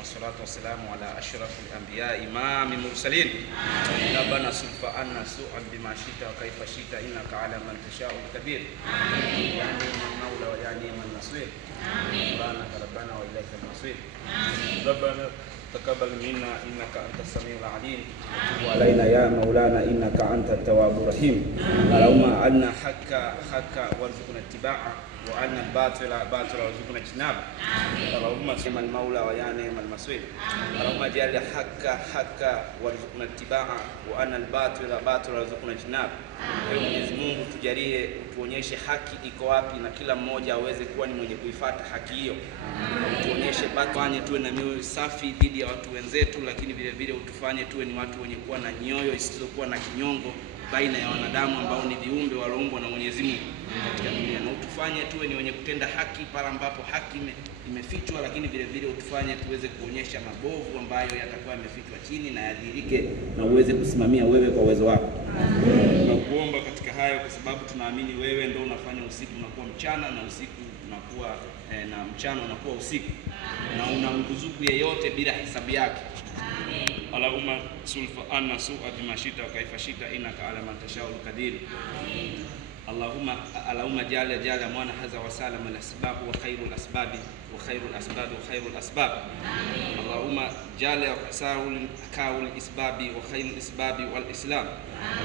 والصلاة والسلام على أشرف الأنبياء إمام المرسلين. ربنا صرف عنا سوءا بما شئت وكيف شئت إنك على من تشاء القدير. يا نعم المولى ويا نعم النصير. سبحانك ربنا وإليك المصير. ربنا تقبل منا إنك أنت السميع العليم وتب علينا يا مولانا إنك أنت التواب الرحيم. اللهم أرنا حق وارزقنا اتباعه وأن الباطل وارزقنا اجتنابه. اللهم نعم المولى ويا نعم المصير. اللهم اجعل الحق وارزقنا اتباعه وأن الباطل وارزقنا eجتنابه. Ewe Mwenyezi Mungu, tujalie tuonyeshe haki iko wapi na kila mmoja aweze kuwa ni mwenye kuifuata haki hiyo. Tuonyeshe batwanye tuwe na mioyo safi dhidi ya watu wenzetu, lakini vile vile utufanye tuwe ni watu wenye kuwa na nyoyo isizokuwa na kinyongo baina ya wanadamu ambao ni viumbe walioumbwa na Mwenyezi Mungu katika dunia, na utufanye tuwe ni wenye kutenda haki pale ambapo haki imefichwa, lakini vile vile utufanye tuweze kuonyesha mabovu ambayo yatakuwa yamefichwa chini na yadhirike, na uweze kusimamia wewe kwa uwezo wako. Tunakuomba katika hayo kwa sababu tunaamini wewe ndio unafanya usiku unakuwa mchana na usiku unakuwa na mchana unakuwa usiku, na unamruzuku yeyote bila hisabu yake. Allahumma sulfa anna su'a bima shita wa kaifa shita innaka ala man tasha'ul qadir. Allahumma jala mwana hadha wa salam al asbab wa khairul asbab wa khairul asbab wa khairul asbab. Allahumma jala sa'ul kaul isbabi wa khairul isbabi wal islam.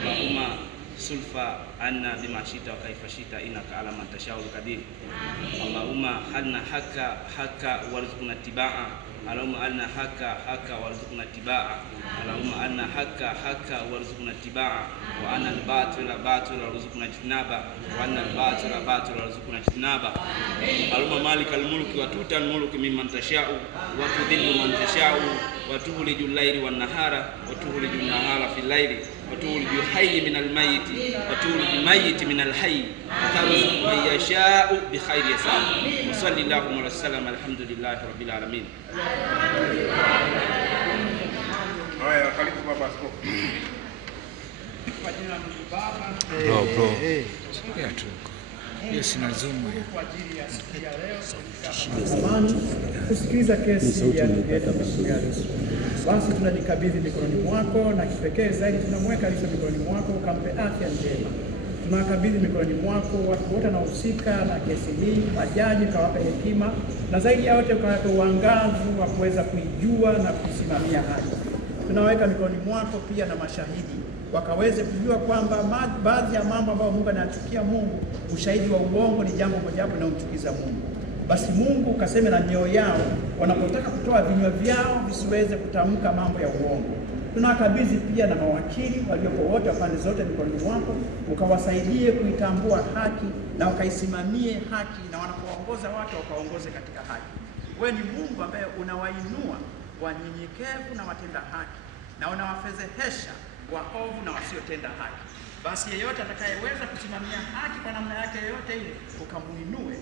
Allahumma sulfa anna bima shita wa kaifa shita innaka ala man tasha'ul qadir. Allahumma halna haqqa warzuqna ittiba'a. Allahumma alna haqqa warzuqna ittiba'a. Allahumma alna haqqa warzuqna ittiba'a wa anna al-batila warzuqna ijtinaba wa anna al-batila warzuqna ijtinaba. Allahumma malikal mulki wa tutal mulki mimman tasha'u wa tudhillu man tasha'u wa tukhrijul layla wan nahara wa tukhrijun nahara fil layli wa tukhrijul hayya minal mayyiti wa tukhrijul mayyita minal hayyi wa tarzuqu man yasha'u bi khayri hisab. Wa sallallahu alaihi wasallam. Alhamdulillahi rabbil alamin. Haya, karibu baba askofu. Kwa jina la Mungu Baba, bro. Sogea tu. Hiyo sina zoom hiyo. Kwa ajili ya siku ya leo amani kusikiliza kesi ya Yesu. Basi tunajikabidhi mikononi mwako, na kipekee zaidi tunamweka Yesu mikononi mwako, ukampe afya njema. Tunakabidhi mikononi mwako watu wote wanaohusika na kesi hii, majaji kawape hekima, na zaidi ya yote ukawape uangavu wa kuweza kuijua na kusimamia haki. Tunaweka mikononi mwako pia na mashahidi wakaweze kujua kwamba baadhi ya mambo ambayo Mungu anachukia, Mungu ushahidi wa uongo ni jambo mojawapo linalomchukiza Mungu. Basi Mungu ukaseme na mioyo yao wanapotaka kutoa vinywa vyao visiweze kutamka mambo ya uongo. Tunakabidhi pia na mawakili waliopo wote wa pande zote mikononi mwako, ukawasaidie kuitambua haki na wakaisimamie haki, na wanapoongoza watu wakaongoze katika haki. Wewe ni Mungu ambaye unawainua wanyenyekevu na watenda haki, na unawafedhehesha waovu na wasiotenda haki. Basi yeyote atakayeweza kusimamia haki kwa namna yake yoyote ile, ukamuinue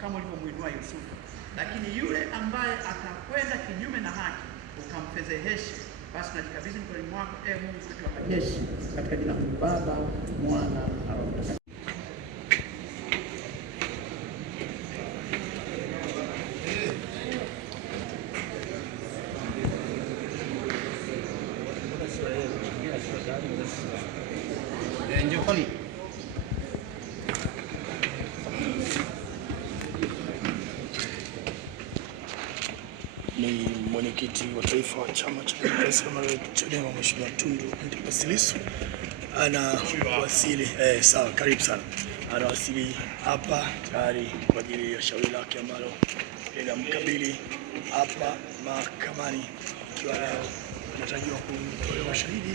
kama ulivyomuinua Yusufu. Lakini yule ambaye atakwenda kinyume na haki, ukamfedheheshe. Basi tunajikabidhi mikononi mwako, Mungu wetu wa majeshi, katika jina la Baba, Mwana na Roho Mtakatifu. Ni mwenyekiti wa taifa wa chama cha demokrasia na maendeleo Chadema, Mheshimiwa Tundu Antipas Lissu anawasili. Sawa, karibu sana. Anawasili hapa tayari kwa ajili ya shauri lake ambalo linamkabili hapa mahakamani, ikiwa leo anatarajiwa kutolewa shahidi.